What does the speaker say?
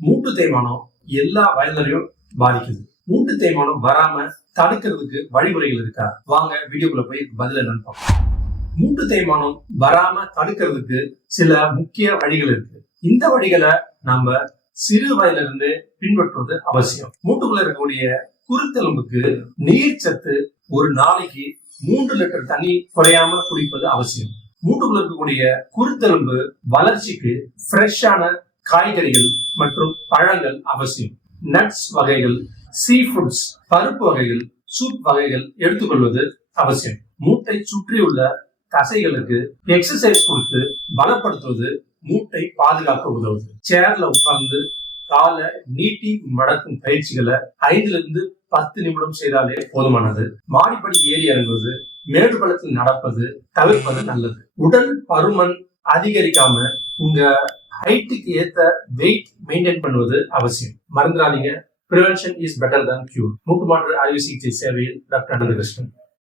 மூட்டு தேய்மானம் எல்லா வயதிலையும் பாதிக்குது. மூட்டு தேய்மானம் வராம தடுக்கிறதுக்கு வழிமுறைகள் இருக்கா? வாங்க வீடியோக்குள்ள போய் பதில் என்னன்னு பார்ப்போம். மூட்டு தேய்மானம் வராம தடுக்கிறதுக்கு சில முக்கிய வழிகள் இருக்கு. இந்த வழிகளை நம்ம சிறு வயதுல இருந்து பின்பற்றுவது அவசியம். மூட்டுக்குள்ள இருக்கக்கூடிய குருத்தெலும்புக்கு நீர் சத்து ஒரு நாளைக்கு 3 லிட்டர் தண்ணி குறையாம குடிப்பது அவசியம். மூட்டுக்குள்ள இருக்கக்கூடிய குருத்தெலும்பு வளர்ச்சிக்கு ஃப்ரெஷ்ஷான காய்கறிகள் மற்றும் பழங்கள் அவசியம். நட்ஸ் வகைகள், சீ ஃபுட்ஸ், பருப்பு வகைகள், சூப் வகைகள் எடுத்துக்கொள்வது அவசியம். மூட்டை சுற்றியுள்ள தசைகளுக்கு எக்ஸசைஸ் கொடுத்து பலப்படுத்துவது மூட்டை பாதுகாக்க உதவுது. சேர்ல உட்கார்ந்து காலை நீட்டி மடக்கும் பயிற்சிகளை 5 to 10 நிமிடம் செய்தாலே போதுமானது. மாடிப்படி ஏறி இறங்குவது, மேடு பள்ளத்தில் நடப்பது தவிர்ப்பது நல்லது. உடல் பருமன் அதிகரிக்காம உங்க ஹைட்டுக்கு ஏத்த வெயிட் மெயின்டைன் பண்ணுவது அவசியம். மறந்துடாதீங்க, prevention is better than cure. மூட்டு மாற்று அறுவை சிகிச்சை சேவையில் டாக்டர் அனந்தகிருஷ்ணன்.